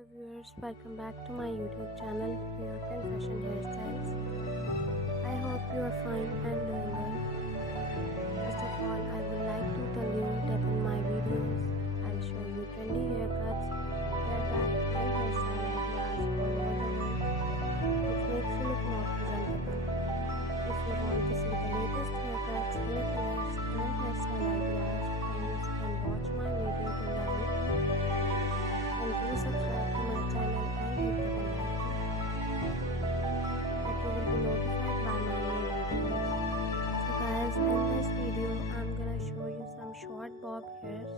Hello viewers, welcome back to my YouTube channel, Cut Hairstyles. I hope you are fine and doing good. First of all, I would like to tell you that in my videos, I'll show you trendy haircuts, hair dye and hairstyle ideas all over the world, which makes you look more presentable. If you want to see the latest haircuts, hair colors and hairstyle ideas, please can watch my video till the end. And do subscribe to my channel and hit the bell icon that you will be notified by my new videos. So guys, in this video I'm gonna show you some short bob hairs.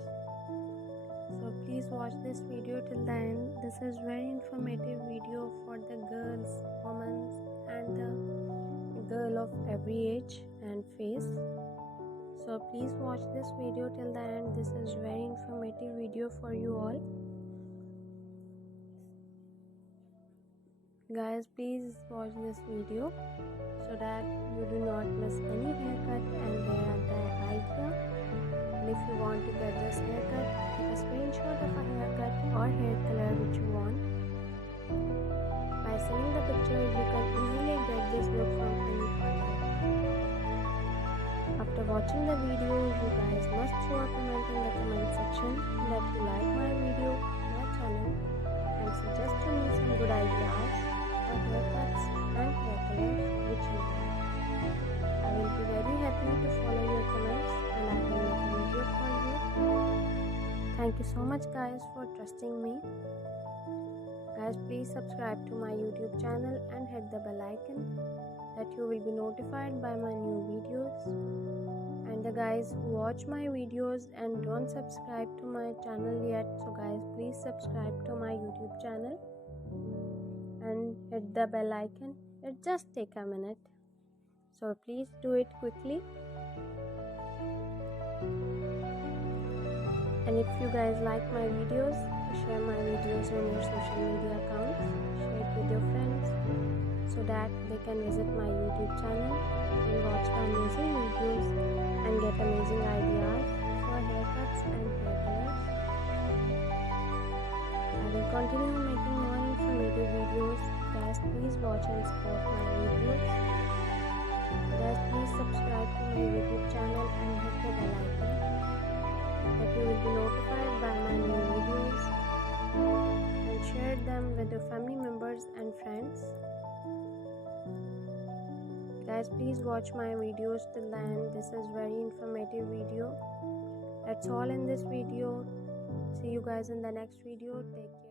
So please watch this video till the end. This is very informative video for the girls, women and the girl of every age and face. So please watch this video till the end. This is very informative video for you all. Guys, please watch this video so that you do not miss any haircut and hair dye idea. And if you want to get this haircut, take a screenshot of a haircut or hair color which you want. By sending the picture, you can easily get this look from any parlor. After watching the video, you guys must throw a comment in the comment section that you like my video, my channel, and suggest to me some good ideas haircuts and hair colors which you want. I will be very happy to follow your comments and I will make a video for you. Thank you so much guys for trusting me. Guys, please subscribe to my YouTube channel and hit the bell icon that you will be notified by my new videos. And the guys who watch my videos and don't subscribe to my channel yet, so guys, please subscribe to my YouTube channel and hit the bell icon. It just take a minute, so please do it quickly. And if you guys like my videos, share my videos on your social media accounts, share it with your friends so that they can visit my YouTube channel and watch the amazing videos and get amazing ideas for haircuts and hair colors. I will continue making more informative videos. Guys, please watch and support my videos. Guys, please subscribe to my YouTube channel and hit the bell icon that you will be notified by my new videos, and share them with your family members and friends. Guys, please watch my videos till the end. This is very informative video. That's all in this video. See you guys in the next video. Take care.